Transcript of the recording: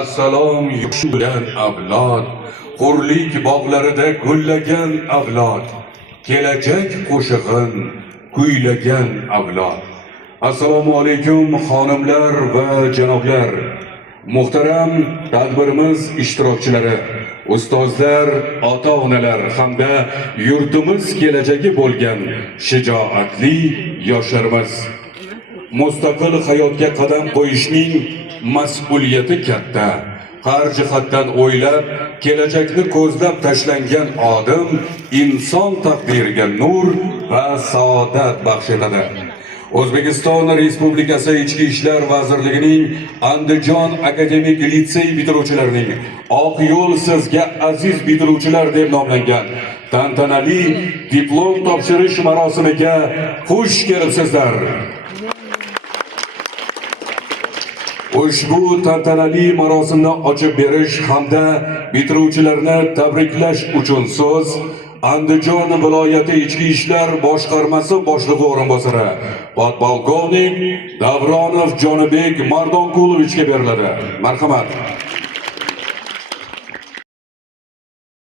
Assalom yushilan avlod, hurlik bog'larida gullagan avlod, kelajak qo'shig'in kuylagan avlod. Assalomu alaykum xonimlar va janoblar, muhtaram tadbirimiz ishtirokchilari, ustozlar, ota-onalar hamda yurtimiz kelajagi bo'lgan shijoatli yoshlarimiz. Mustaqil hayotga qadam qo'yishning mas'uliyati katta. Har jihatdan o'ylab, kelajakni ko'zlab tashlangan odim inson taqdiriga nur va saodat baxsh etadi. O'zbekiston Respublikasi Ichki ishlar vazirligining Andijon akademik litsey bitiruvchilarining "Oq yo'l sizga aziz bitiruvchilar" deb nomlangan tantanali diplom topshirish marosimiga xush kelibsizlar. Ushbu tantanali marosimni ochib berish hamda bitiruvchilarni tabriklash uchun so'z Andijon viloyati Ichki ishlar boshqarmasi boshlig'i o'rinbosari podpolkovnik Davronov Jonibek Mardonqulovichga beriladi. Marhamat.